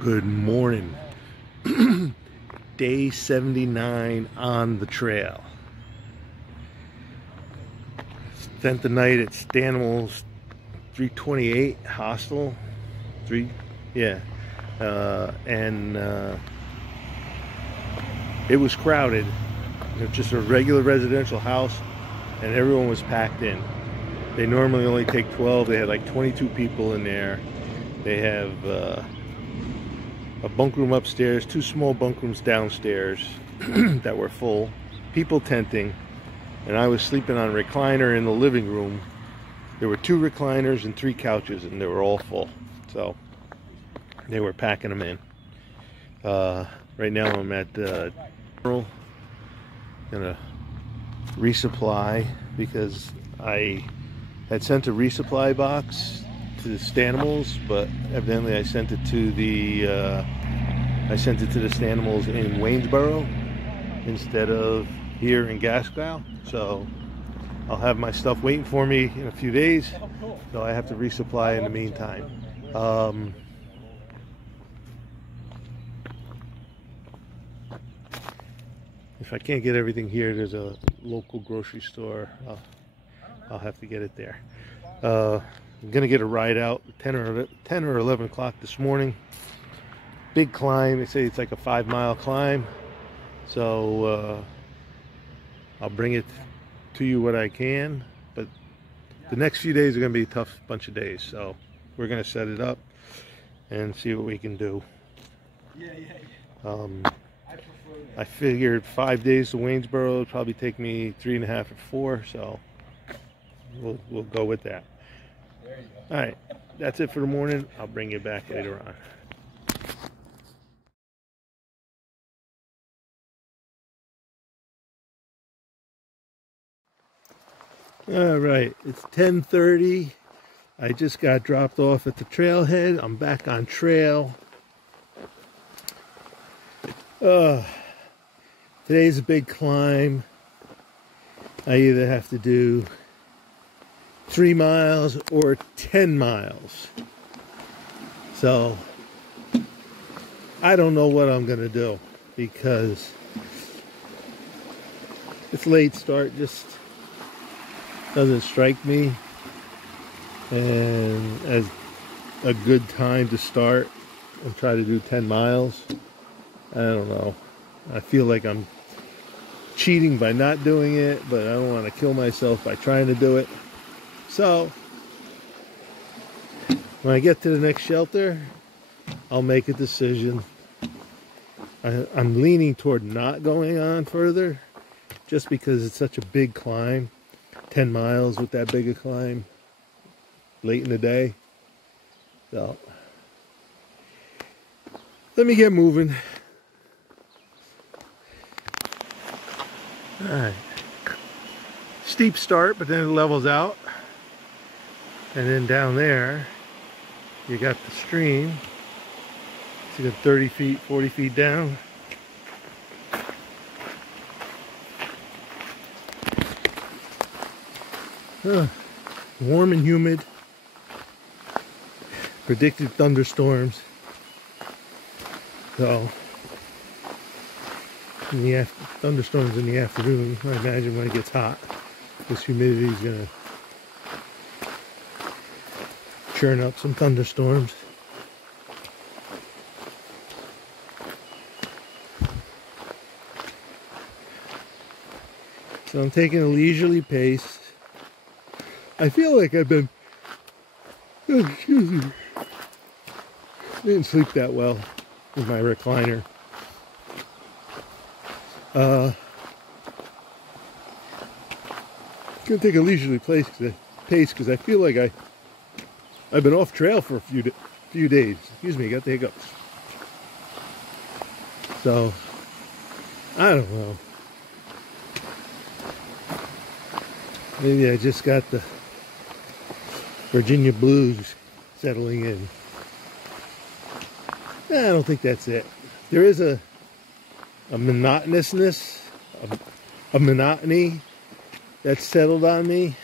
Good morning. Day 79 on the trail. Spent the night at Stanimals 328 hostel. It was crowded. It was just a regular residential house and everyone was packed in. They normally only take 12. They had like 22 people in there. They have a bunk room upstairs, 2 small bunk rooms downstairs that were full, people tenting, and I was sleeping on a recliner in the living room. There were 2 recliners and 3 couches, and they were all full, so they were packing them in. Right now I'm at gonna resupply because I had sent a resupply box to the Stanimals, but evidently I sent it to the Stanimals in Waynesboro instead of here in Gaskell. So I'll have my stuff waiting for me in a few days, so I have to resupply in the meantime. If I can't get everything here, there's a local grocery store. I'll have to get it there. I'm gonna get a ride out 10 or 11 o'clock this morning. Big climb. They say it's like a 5-mile climb, so I'll bring it to you what I can, but the next few days are gonna be a tough bunch of days, so we're gonna set it up and see what we can do. I figured 5 days to Waynesboro would probably take me 3.5 or 4, so we'll go with that. There you go. All right, that's it for the morning. I'll bring you back later on. All right, it's 10:30. I just got dropped off at the trailhead. I'm back on trail. Today's a big climb. I either have to do 3 miles or 10 miles. So I don't know what I'm gonna do because this late start just doesn't strike me and as a good time to start and try to do 10 miles. I don't know. I feel like I'm cheating by not doing it, but I don't want to kill myself by trying to do it. So when I get to the next shelter, I'll make a decision. I'm leaning toward not going on further just because it's such a big climb. 10 miles with that big a climb late in the day. So let me get moving. All right, steep start, but then it levels out, and then down there you got the stream. So you got 30 feet, 40 feet down. Warm and humid. Predicted thunderstorms. So thunderstorms in the afternoon. I imagine when it gets hot, this humidity is gonna churn up some thunderstorms. So I'm taking a leisurely pace. I feel like I've been, excuse me, I didn't sleep that well with my recliner. Gonna take a leisurely pace because I feel like I've been off trail for a few days. Excuse me, got the hiccups. So I don't know. Maybe I just got the Virginia blues settling in. I don't think that's it. There is a monotonousness, a monotony that's settled on me,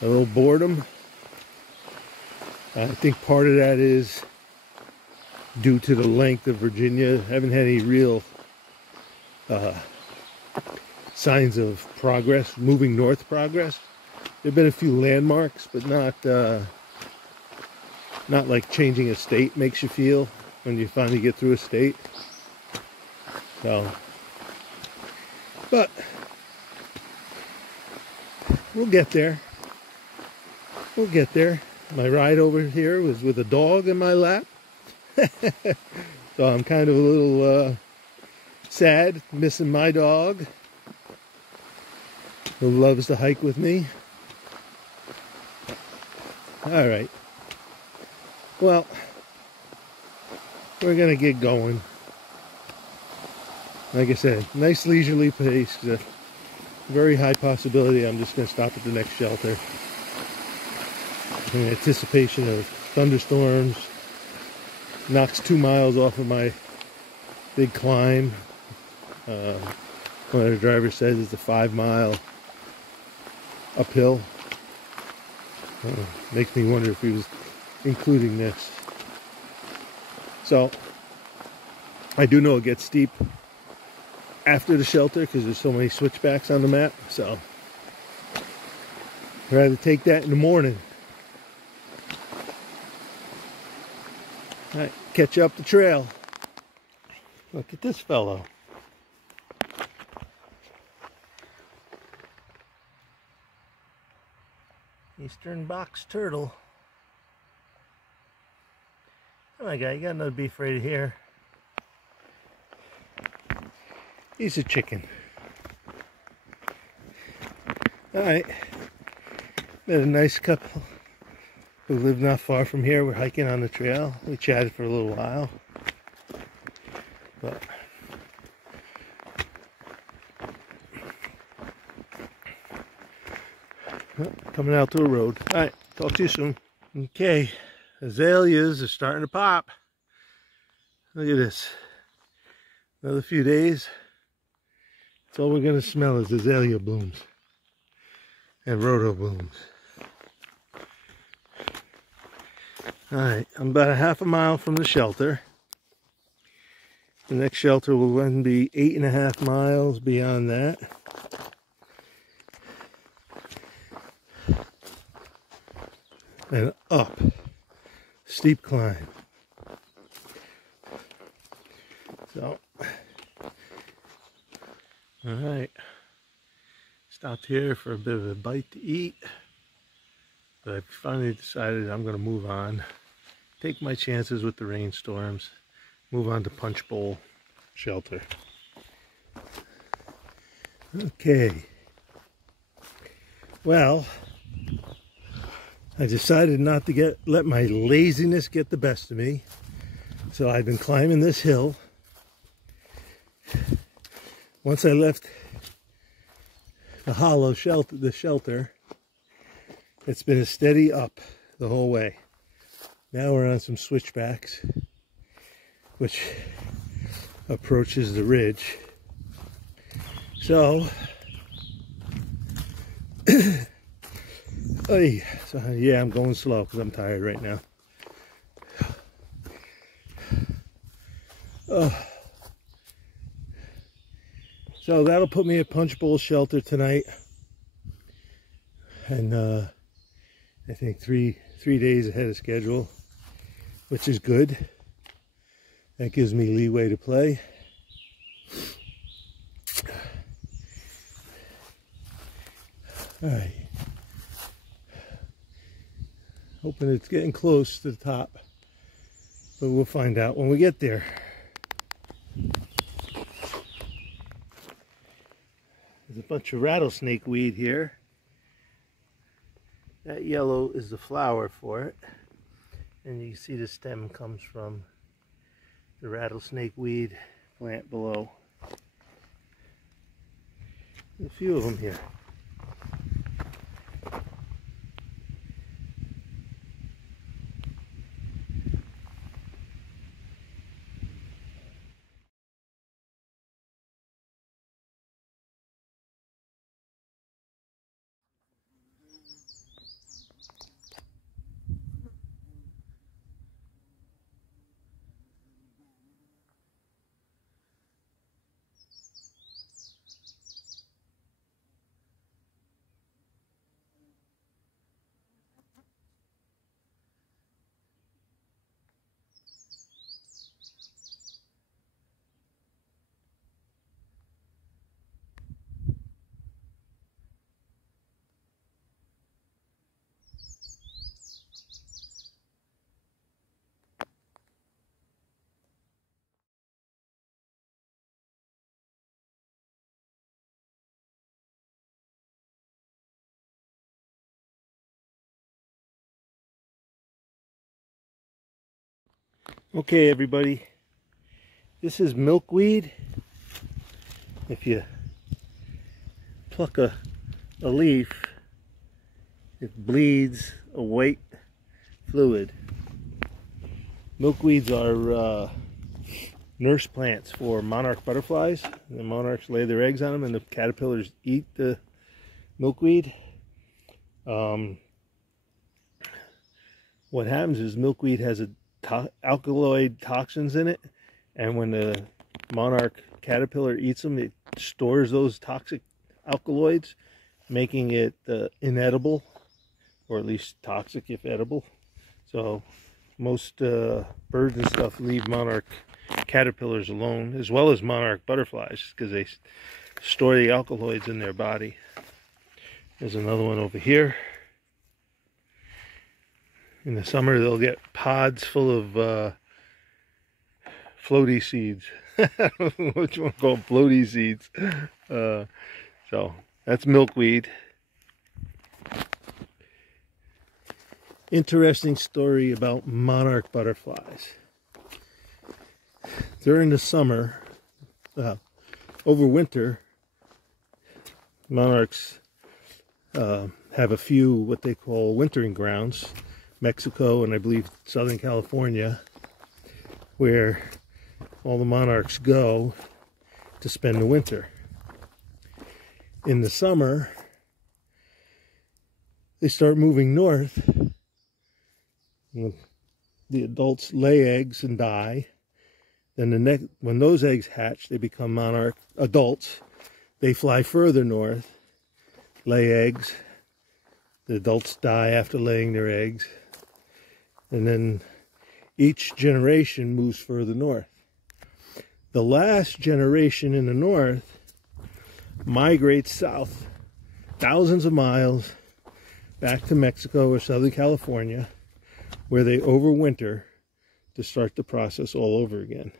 a little boredom. I think part of that is due to the length of Virginia. Haven't had any real signs of progress, moving north progress. There have been a few landmarks, but not like changing a state makes you feel when you finally get through a state. So, but we'll get there. We'll get there. My ride over here was with a dog in my lap. So I'm kind of a little sad, missing my dog, who loves to hike with me. All right. Well, we're going to get going. Like I said, nice leisurely pace. Very high possibility I'm just going to stop at the next shelter in anticipation of thunderstorms. Knocks 2 miles off of my big climb. One of the drivers says it's a 5-mile uphill. Makes me wonder if he was including this. So I do know it gets steep after the shelter because there's so many switchbacks on the map. So I'd rather take that in the morning. All right, catch up the trail. Look at this fellow. Eastern box turtle. Oh my God, you got another beef right here. He's a chicken. Alright. Met a nice couple who live not far from here. We're hiking on the trail. We chatted for a little while. But coming out to a road. Alright, talk to you soon. Okay, azaleas are starting to pop. Look at this. Another few days. That's all we're going to smell is azalea blooms and rhodo blooms. Alright, I'm about a half a mile from the shelter. The next shelter will then be 8.5 miles beyond that. And up. Steep climb. So, alright. Stopped here for a bit of a bite to eat. But I finally decided I'm going to move on. Take my chances with the rainstorms. Move on to Punchbowl Shelter. Okay. Well, I decided not to let my laziness get the best of me. So I've been climbing this hill. Once I left the hollow shelter, it's been a steady up the whole way. Now we're on some switchbacks, which approaches the ridge. So, yeah, I'm going slow because I'm tired right now. So that'll put me at Punchbowl Shelter tonight, and I think three days ahead of schedule, which is good. That gives me leeway to play. All right. Hoping it's getting close to the top, but we'll find out when we get there. There's a bunch of rattlesnake weed here. That yellow is the flower for it. And you can see the stem comes from the rattlesnake weed plant below. There's a few of them here. Okay, everybody, this is milkweed. If you pluck a leaf, it bleeds a white fluid. Milkweeds are nurse plants for monarch butterflies. The monarchs lay their eggs on them and the caterpillars eat the milkweed. What happens is milkweed has alkaloid toxins in it, and when the monarch caterpillar eats them, it stores those toxic alkaloids, making it inedible, or at least toxic if edible. So most birds and stuff leave monarch caterpillars alone, as well as monarch butterflies, because they store the alkaloids in their body. There's another one over here. In the summer, they'll get pods full of floaty seeds. I don't know what you want to call them, floaty seeds. So that's milkweed. Interesting story about monarch butterflies. During the summer, over winter, monarchs have a few what they call wintering grounds. Mexico and I believe Southern California, where all the monarchs go to spend the winter. In the summer, they start moving north. The adults lay eggs and die. Then when those eggs hatch, they become monarch adults. They fly further north, lay eggs. The adults die after laying their eggs. And then each generation moves further north. The last generation in the north migrates south, thousands of miles, back to Mexico or Southern California, where they overwinter to start the process all over again.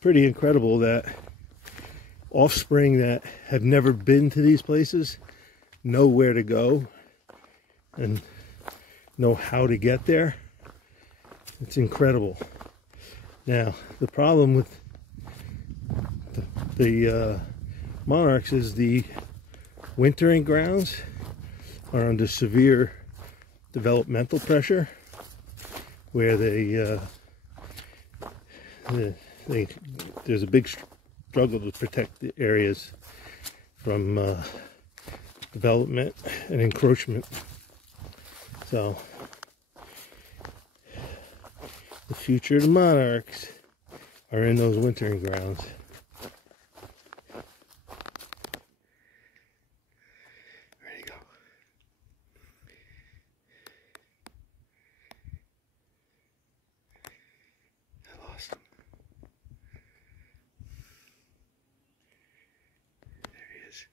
Pretty incredible that offspring that have never been to these places know where to go and know how to get there. It's incredible. Now, the problem with the monarchs is the wintering grounds are under severe developmental pressure, where there's a big struggle to protect the areas from development and encroachment. So the future of the monarchs are in those wintering grounds. Ready to go. I lost him. There he is.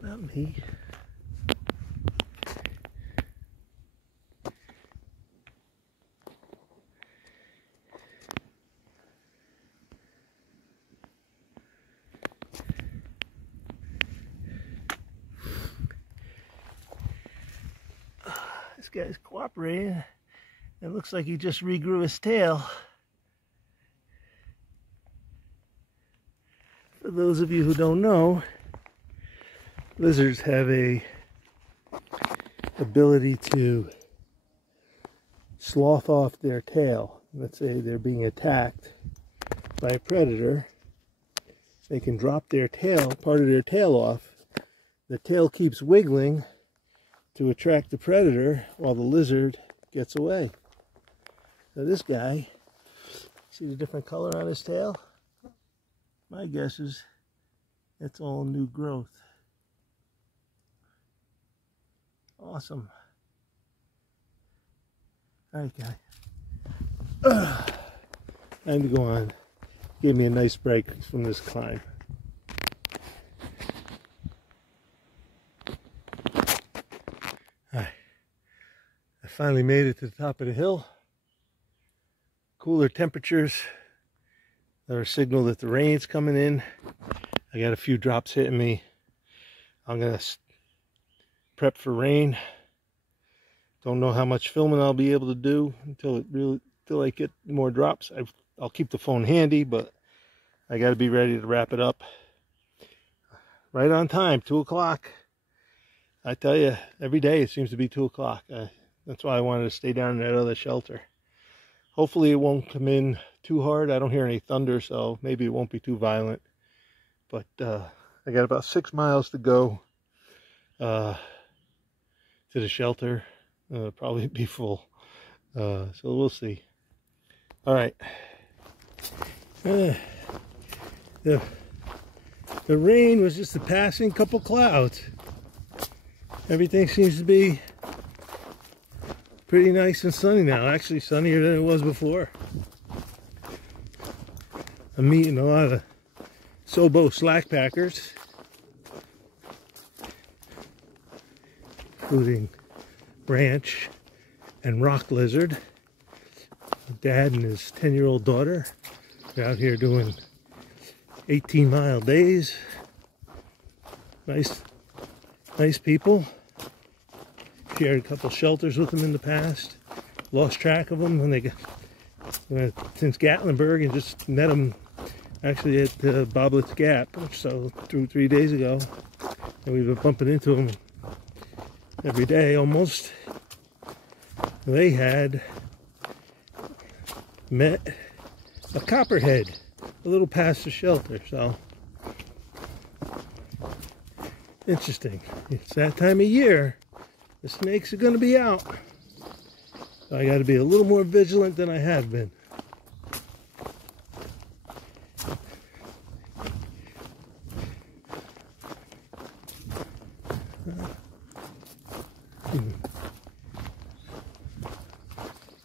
Not me. This guy's cooperating. It looks like he just regrew his tail. For those of you who don't know, lizards have a ability to slough off their tail. Let's say they're being attacked by a predator, they can drop their tail, part of their tail off. The tail keeps wiggling to attract the predator while the lizard gets away. So this guy, see the different color on his tail? My guess is it's all new growth. Awesome. All right, guy. Time to go on. Gave me a nice break from this climb. Hi. I finally made it to the top of the hill. Cooler temperatures are a signal that the rain's coming in. I got a few drops hitting me. I'm gonna prep for rain. Don't know how much filming I'll be able to do until I get more drops. I'll keep the phone handy, but I got to be ready to wrap it up. Right on time, 2 o'clock. I tell you, every day it seems to be 2 o'clock. That's why I wanted to stay down in that other shelter. Hopefully it won't come in too hard. I don't hear any thunder, so maybe it won't be too violent. But I got about 6 miles to go to the shelter. Probably be full. So we'll see. All right. The rain was just a passing couple clouds. Everything seems to be pretty nice and sunny now. Actually sunnier than it was before. I'm meeting a lot of MOJO slackpackers, including Branch and Rock Lizard. Dad and his 10-year-old daughter are out here doing 18-mile days. Nice people. Shared a couple shelters with them in the past. Lost track of them when they got since Gatlinburg, and just met them actually at Boblett's Gap, so 3 days ago, and we've been bumping into them every day almost. They had met a copperhead a little past the shelter, so interesting. It's that time of year. The snakes are going to be out. So I got to be a little more vigilant than I have been.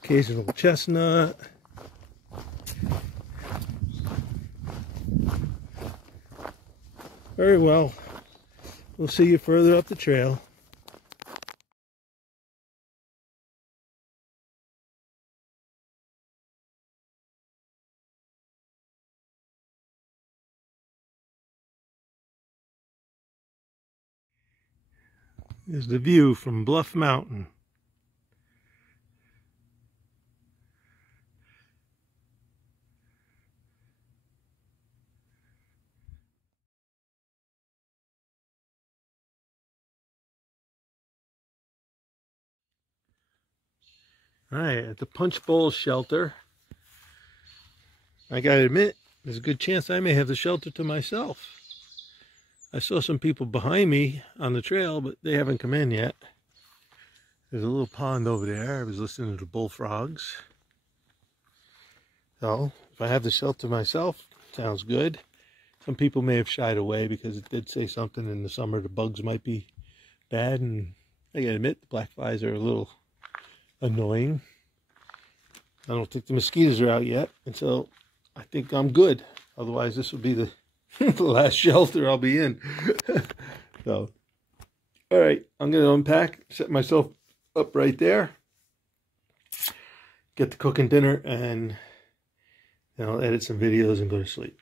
Occasional chestnut. Very well. We'll see you further up the trail. Here's the view from Bluff Mountain. All right, at the Punchbowl Shelter. I gotta admit, there's a good chance I may have the shelter to myself. I saw some people behind me on the trail, but they haven't come in yet. There's a little pond over there. I was listening to the bullfrogs. So, if I have the shelter myself, sounds good. Some people may have shied away because it did say something in the summer the bugs might be bad, and I gotta admit, the black flies are a little annoying. I don't think the mosquitoes are out yet, and so I think I'm good. Otherwise, this will be the the last shelter I'll be in. So, all right, I'm going to unpack, set myself up right there, get to cooking dinner, and edit some videos and go to sleep.